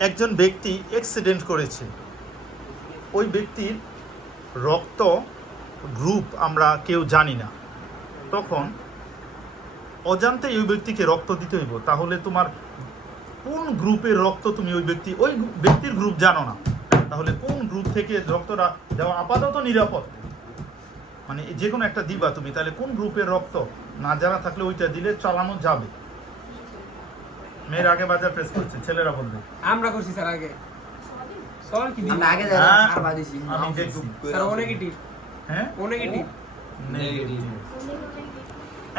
একজন ব্যক্তি অ্যাক্সিডেন্ট করেছে। ওই ব্যক্তির রক্ত গ্রুপ আমরা কেউ জানি না। তখন অজান্তে ওই ব্যক্তিকে রক্ত দিতে হইব। তাহলে তোমার কোন গ্রুপের রক্ত তুমি ওই ব্যক্তি, ওই ব্যক্তির গ্রুপ জানো না। তাহলে কোন গ্রুপ থেকে রক্তটা দেওয়া আপাতত নিরাপদ? মানে যে কোনো একটা দিবা তুমি, তাহলে কোন গ্রুপের রক্ত না জানা থাকলে ওইটা দিলে চালানো যাবে। মেয়ের আগে বাজার প্রেস করছে ছেলেরা বলবে। আমরা করছি স্যার আগে। সর কি দিন? আগে হ্যাঁ, আর বাদিছি আমি দেখব। স্যার ও নেগেটিভ হ্যাঁ? O negative negative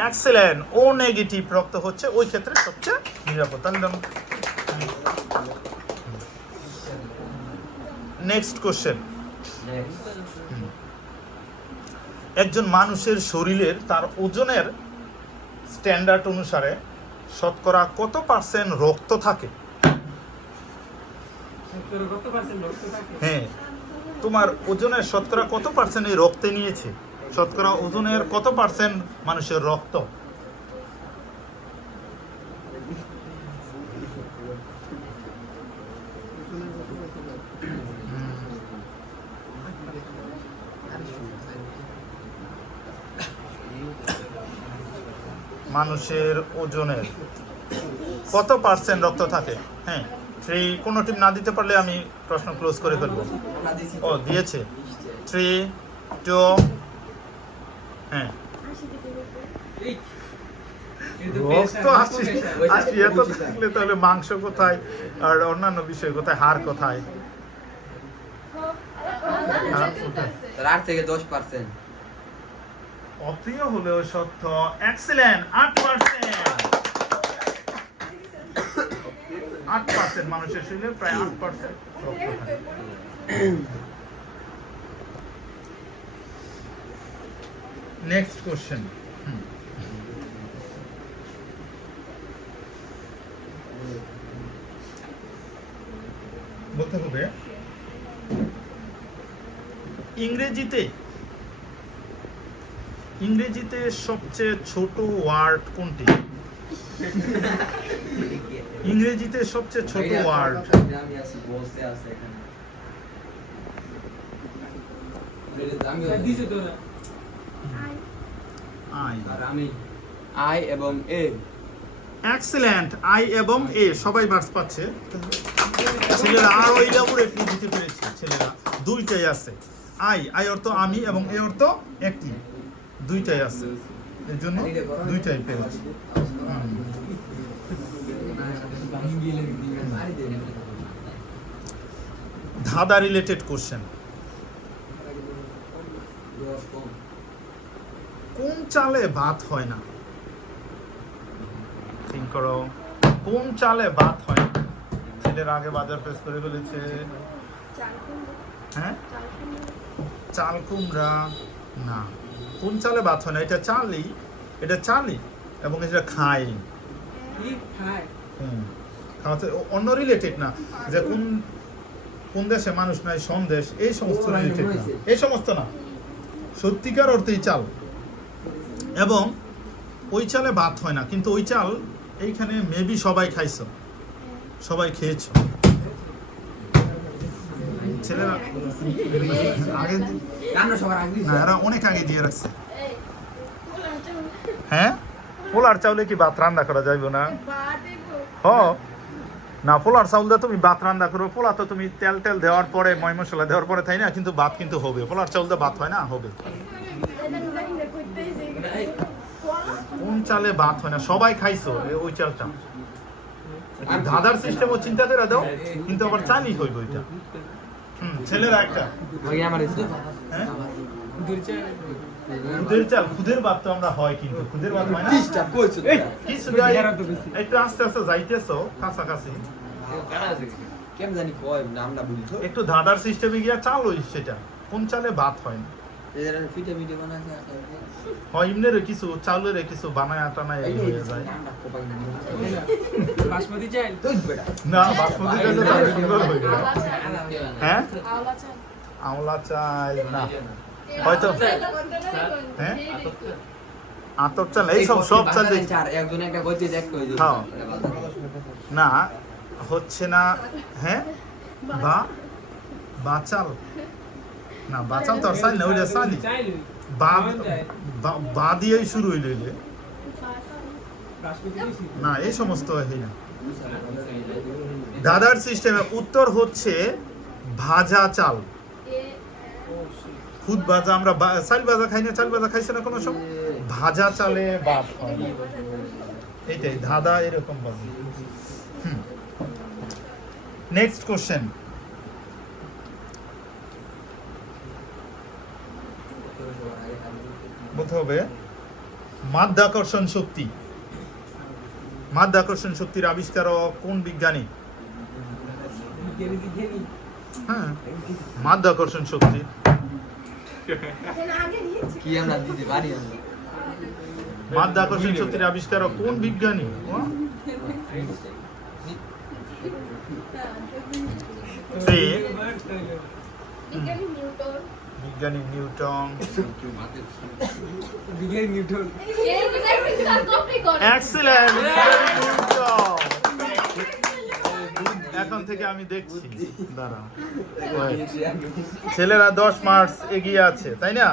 excellent O negative রক্ত হচ্ছে ওই ক্ষেত্রে সবচেয়ে নিরাপদ। তাহলে নেক্সট কোশ্চেন একজন মানুষের শরীরের তার ওজনের স্ট্যান্ডার্ড অনুসারে শতকরা কত পার্সেন্ট রক্ত থাকে? হ্যাঁ তোমার ওজনের শতকরা কত পার্সেন্ট এই রক্তে নিয়েছে? শতকরা ওজনের কত পার্সেন্ট মানুষের রক্ত? মানুষের ওজনের কত পার্সেন্ট রক্ত থাকে? হ্যাঁ থ্রি কোনো টিম না দিতে পারলে আমি প্রশ্ন ক্লোজ করে ফেলব। ও দিয়েছে। থ্রি টু হ্যাঁ। এই এই তো রক্ত আসি আসি এত থাকলে তাহলে মাংস কোথায়? আর অন্যান্য বিষয় কোথায়? হাড় কোথায়? থেকে দশ পার্সেন্ট অপ্রিয় হলেও সত্য। আট পার্সেন্ট আট পার্সেন্ট মানুষের শরীরে প্রায় আট পার্সেন্ট নেক্সট কোশ্চেন বলতে হবে, ইংরেজিতে ইংরেজিতে সবচেয়ে ছোট ওয়ার্ড কোনটি? ইংরেজিতে সবচেয়ে ছোট ওয়ার্ড। আই। আর আমি। আই এবং এ। এক্সেলেন্ট আই এবং এ সবাই মার্কস পাচ্ছে। ছেলেরা আর ওই ইলাবোরেট দিতে পেরেছে ছেলেরা। দুইটাই আছে। আই আই অর্থ আমি এবং এ অর্থ একটি। দুইটাই আছে। এর জন্য দুইটাই হুম। ধাঁধা রিলেটেড কোশ্চেন কোন চালে ভাত হয় না? থিঙ্ক করো। কোন চালে ভাত হয় না? ছেলের আগে বাজার প্রেস করে ফেলেছে। হ্যাঁ? চাল কুমড়া না। কোন চালে ভাত হয় না? এটা চালই এটা চালই এবং এটা খাই। খায় হুম। খাওয়াতে অন্য রিলেটেড না যে কোন কোন দেশে মানুষ নাই সন্দেশ এই সমস্ত রিলেটেড না। এই সমস্ত না। সত্যিকার অর্থেই চাল। এবং ওই চালে ভাত হয় না কিন্তু ওই চাল এইখানে মেবি সবাই খাইছ সবাই খেয়েছ। ছেলেরা আগে না অনেক আগে দিয়ে রাখছে। হ্যাঁ? পোলার চাউলে কি ভাত রান্না করা যাইব না? হ। না পোলার চাউল দিয়ে তুমি ভাত রান্না করো। পোলা তো তুমি তেল তেল দেওয়ার পরে ময় মশলা দেওয়ার পরে তাই না? কিন্তু ভাত কিন্তু হবে। পোলার চাউল দিয়ে ভাত হয় না? হবে। কোন চালে ভাত হয় না? সবাই খাইছো ওই চালটা। ধাঁধার সিস্টেমও চিন্তা করে দাও কিন্তু আবার চালই হইব ওইটা। হুম ছেলেরা একটা। হ্যাঁ? খুদের চাল খুদের ভাত তো আমরা হয় কিন্তু খুদের ভাত হয় না? কিছু। একটু আস্তে আস্তে যাইতেছো কাছাকাছি। জানি কয় একটু ধাঁধার সিস্টেমে গিয়া চাল ওই সেটা কোন চালে ভাত হয় না। এদের ফিটে হয় কিছু চাউলের কিছু বানায় টানায় এই হয়ে যায়। না। বাসমতি চাল? না হয়ে হ্যাঁ আওলা চাই। না। হয়তো। হ্যাঁ? আতপ চাল এই সব সব চাল দেখি। চার একজন একটা কইতে দেখ কই হ্যাঁ। না হচ্ছে না হ্যাঁ? বা বাচাল না বাচাল তো আর চাইল না ওইটা চালি বা বা- বা দিয়েই শুরু হইল হইলে না এই সমস্ত হই না। দাদার সিস্টেমে উত্তর হচ্ছে ভাজা চাল। খুদ ভাজা আমরা চাল ভাজা খাই না চাল ভাজা খাইছে না কোনো সময়? ভাজা চালে বাপ হয়। না। এইটাই ধাঁধা এরকম বলে। নেক্সট কোশ্চেন বলতে হবে মাধ্যাকর্ষণ শক্তি। মাধ্যাকর্ষণ শক্তির আবিষ্কারক কোন বিজ্ঞানী? হ্যাঁ মাধ্যাকর্ষণ শক্তি। কি আমরা দিতে পারি আমরা। মাধ্যাকর্ষণ শক্তির আবিষ্কারক কোন বিজ্ঞানী? বিজ্ঞানী নিউটন। বিজ্ঞানী নিউটন। এক্সিলেন্ট এখন থেকে আমি দেখছি। দাঁড়া ছেলেরা দশ মার্চ এগিয়ে আছে তাই না?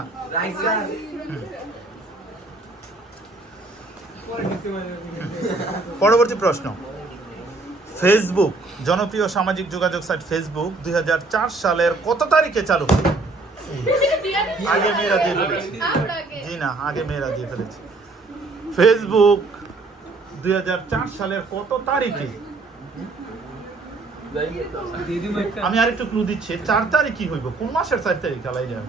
পরবর্তী প্রশ্ন। ফেসবুক জনপ্রিয় সামাজিক যোগাযোগ সাইট ফেসবুক দু হাজার চার সালের কত তারিখে চালু হয়? আগে মেয়েরা দিয়ে ফেলেছে। জি না আগে মেয়েরা দিয়ে ফেলেছে। ফেসবুক দুই হাজার চার সালের কত তারিখে? আমি আরেকটু ক্লু দিচ্ছি। চার তারিখ কি হইব। কোন মাসের চার তারিখ আলাই যাবে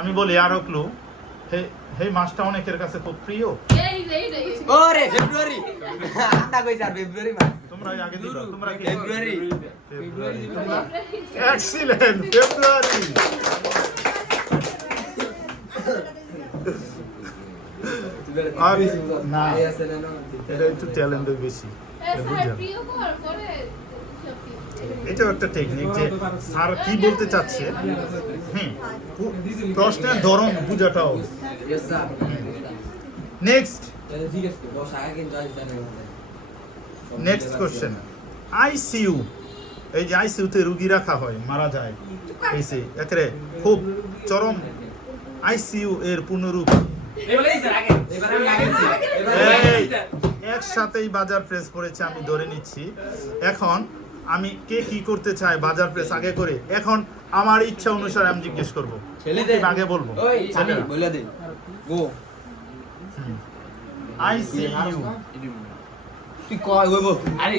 আমি বলি আরও ক্লু এই মাসটা অনেকের কাছে খুব প্রিয়। ওরে ফেব্রুয়ারি কই স্যার ফেব্রুয়ারি মাস। তোমরা আগে দিবা তোমরা কি ফেব্রুয়ারি ফেব্রুয়ারি এক্সিলেন্ট ফেব্রুয়ারি আর না এটা একটু ট্যালেন্ট বেশি এটাও একটা টেকনিক যে স্যার কি বলতে চাচ্ছে? হুম প্রশ্নের ধরন বুঝাটাও। নেক্সট নেক্সট কোশ্চেন আইসিইউ এই যে আইসিইউতে রুগী রাখা হয় মারা যায়। খুব চরম আইসিইউ এর পূর্ণরূপ। এবারে স্যার আগে এবার আমি আগে দিছি এবার এই একসাথেই বাজার প্রেস করেছে আমি ধরে নিচ্ছি। এখন আমি কে কি করতে চায় বাজার প্রেস আগে করে? এখন আমার ইচ্ছা অনুসারে আমি জিজ্ঞেস করব। ছেলেদের আগে বলব। ওই আমি বলে দেই গো। আইসিইউ তুই কয় গো আরে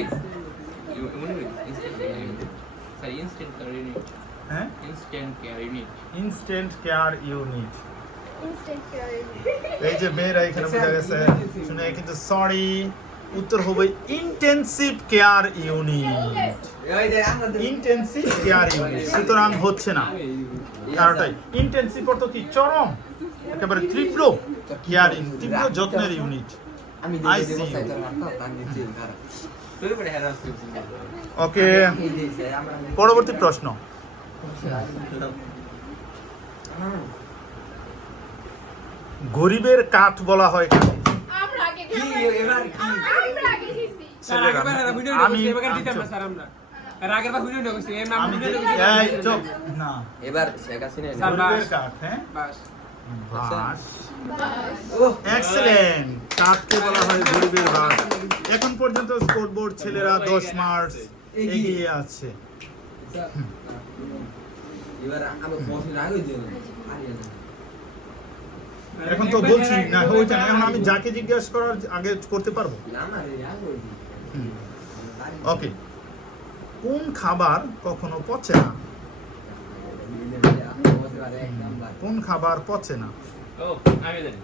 ইনস্ট্যান্ট কেয়ার ইউনিট হ্যাঁ? Instant care unit instant care unit এই যে মেয়েরা এখানে বোঝা গেছে শুনে কিন্তু সরি উত্তর হবে ইন্টেন্সিভ কেয়ার ইউনিট ওই ইন্টেন্সিভ কেয়ার ইউনিট সুতরাং হচ্ছে না। কারণটাই ইন্টেন্সিভ অর্থ কি? চরম একেবারে তীব্র কেয়ার তীব্র যত্নের ইউনিট ওকে পরবর্তী প্রশ্ন। হ্যাঁ। গরিবের কাঠ বলা হয় এবার শেখ হাসিনা এখন পর্যন্ত স্কোরবোর্ড ছেলেরা দশ মার্কস এগিয়ে আছে। এবার আমি এখন তো বলছি না ওইটা না, এখন আমি যাকে জিজ্ঞাসা করার আগে করতে পারব। ওকে কোন খাবার কখনো পচে না? কোন খাবার পচে না? ও আমি জানি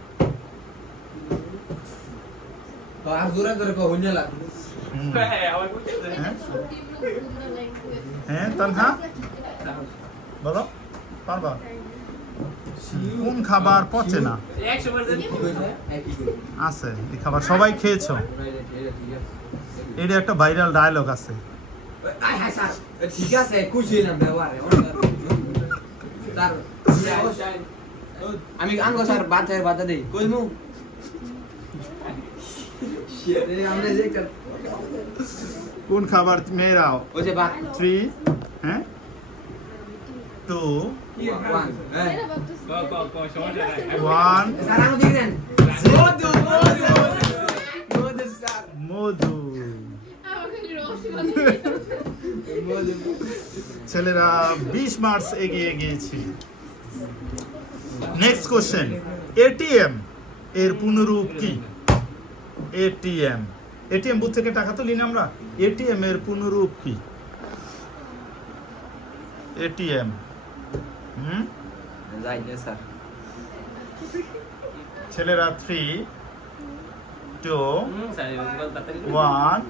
আর জোরে জোরে কো হইনা লাগ। হুম। হ্যাঁ বুঝতে হ্যাঁ? হ্যাঁ তানহা? বলো পারবা? কোন খাবার পচে না? আছে এই খাবার সবাই খেয়েছো? এটা একটা ভাইরাল ডায়লগ আছে। আই হাই স্যার ঠিক আছে খুশি হলাম ব্যবহারে আমি আঙ্গো স্যার বাচ্চা বাচ্চা দেই কই মু Shit, এই আমরা যে একটা কোন খাবার মেয়েরা ওই যে থ্রি হ্যাঁ? মধু মধু ছেলেরা বিশ মার্চ এগিয়ে গিয়েছে। নেক্সট কোশ্চেন এটিএম এর পুনরূপ কি? এটিএম এটিএম বুথ থেকে টাকা তুলি না আমরা। এটিএম এর পুনরূপ কি? এটিএম হুম? যাই স্যার। ছেলেরা থ্রি টু ওয়ান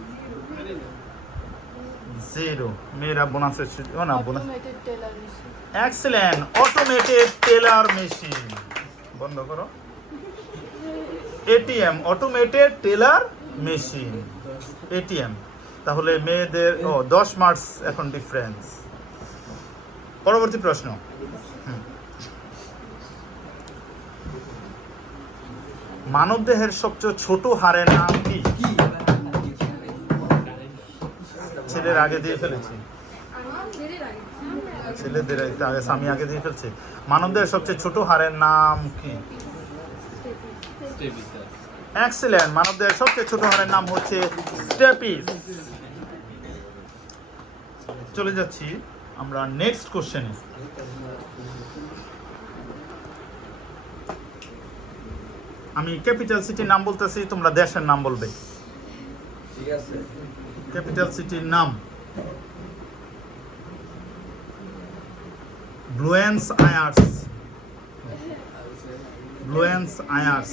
জিরো মেয়েরা বোনাসের ও না bonus excellent automated teller machine বন্ধ করো। ATM automated teller machine ATM তাহলে মেয়েদের ও দশ মার্কস এখন ডিফারেন্স পরবর্তী প্রশ্ন। হুম। মানবদেহের সবচেয়ে ছোট হাড়ের নাম কি? ছেলের আগে দিয়ে ফেলেছি। ছেলেদের আগে স্বামী আগে দিয়ে ফেলছে। মানবদের সবচেয়ে ছোট হাড়ের নাম কি? এক্সিলেন্ট মানবদের সবচেয়ে ছোট হাড়ের নাম হচ্ছে স্টেপিস। চলে যাচ্ছি। আমরা নেক্সট কোশ্চেনে আমি ক্যাপিটাল সিটির নাম বলতেছি, তোমরা দেশের নাম বলবে। ক্যাপিটাল সিটির নাম। ব্লুয়েন্স আয়ার্স ব্লুয়েন্স আয়ার্স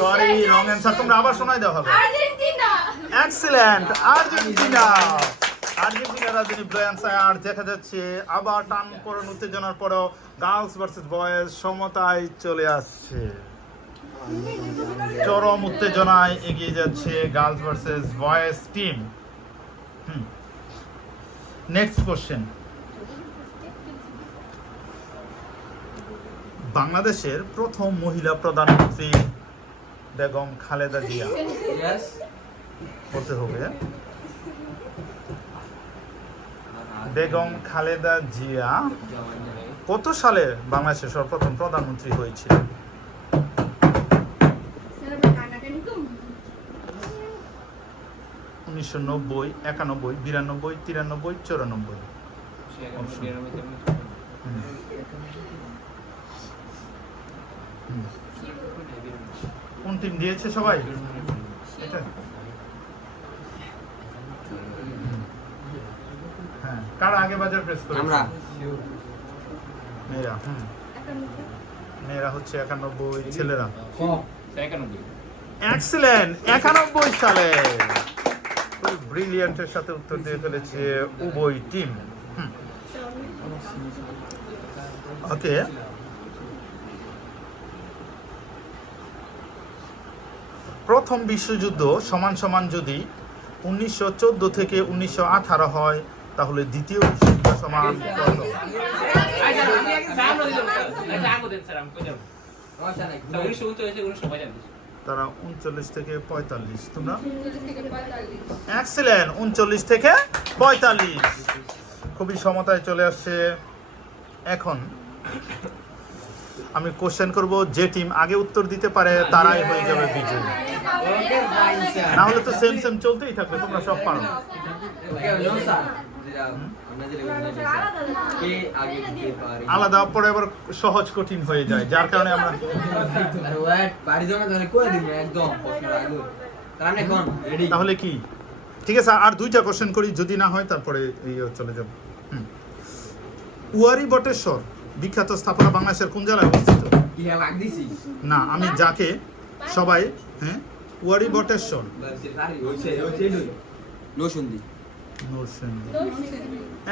সরি রং অ্যান্সার তোমরা আবার শোনাই দাও হবে এক্সিলেন্ট আর্জেন্টিনা। আর্জেন্টিনা রাজধানী ব্লুয়েন্স আয়ার্স দেখা যাচ্ছে আবার টান উত্তেজনার পরেও গার্লস ভার্সেস বয়েজ সমতায় চলে আসছে। চরম উত্তেজনায় এগিয়ে যাচ্ছে girls versus boys team. Next question বাংলাদেশের প্রথম মহিলা প্রধানমন্ত্রী বেগম খালেদা জিয়া। বলতে হবে বেগম খালেদা জিয়া কত সালে বাংলাদেশের সর্বপ্রথম প্রধানমন্ত্রী হয়েছিল উনিশশো নব্বই একানব্বই বিরানব্বই তিরানব্বই চৌরানব্বই। হুম। টিম দিয়েছে সবাই? হ্যাঁ কার আগে বাজার প্রেস করে আমরা। মেয়েরা হুম মেয়েরা হচ্ছে একানব্বই ছেলেরা। এক্সিলেন্ট একানব্বই সালে। ব্রিলিয়ান্টের সাথে উত্তর দিয়ে ফেলেছে উভয় টিম ওকে। প্রথম বিশ্বযুদ্ধ সমান সমান যদি উনিশশো চোদ্দ থেকে উনিশশো আঠারো হয়, তাহলে দ্বিতীয় বিশ্বযুদ্ধ সমান তারা উনচল্লিশ থেকে পঁয়তাল্লিশ, তোমরা? এক্সেলেন্ট উনচল্লিশ থেকে পঁয়তাল্লিশ। খুবই সমতায় চলে আসছে এখন। আমি কোশ্চেন করব যে টিম আগে উত্তর দিতে পারে, তারাই হয়ে যাবে বিজয়ী। না হলে তো সেম সেম চলতেই থাকবে, তোমরা সব পারো। আলাদা, পরে আবার সহজ, কঠিন হয়ে যায়, যার কারণে আমরা তাহলে কি? ঠিক আছে, আর দুইটা কোশ্চেন করি, যদি না হয় তারপরে চলে যাব। হুম। উয়ারি বটেশ্বর বিখ্যাত স্থাপনা বাংলাদেশের কোন জেলায় অবস্থিত? না আমি যাকে সবাই হ্যাঁ ওয়ারি বটেশ্বর। সারি হইছে হইছে লই নো শুনদি নূর সিন্ধি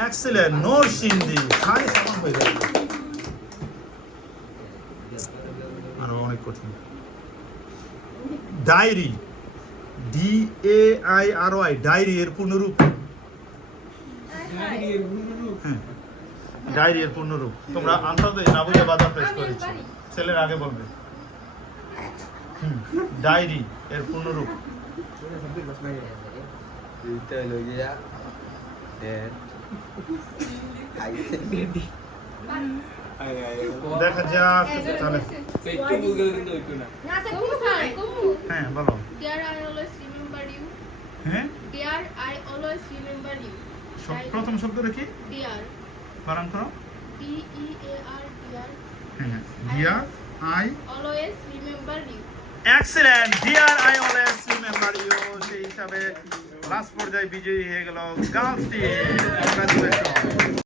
এক্সেলেন্ট হয়ে যাবে আরও অনেক কঠিন। Diary. D A I R Y diary এর পূর্ণরূপ। হ্যাঁ। ডায়েরি এর পূর্ণরূপ। তোমরা আনসার না বুঝে বাধা প্রেস করেছি ছেলের আগে বলবে। ডায়েরি এর পূর্ণরূপ। দেখা যাক তাহলে সেই একটু ভুল গেলে কিন্তু ওইটু না হ্যাঁ বলো. হ্যাঁ? প্রথম শব্দটা কি? Dear, বানান করো। E A R, dear, হ্যাঁ dear I always remember you excellent dear I always remember you সেই হিসাবে লাস্ট পর্যায়ে বিজয়ী হয়ে গেল গার্লস টিম।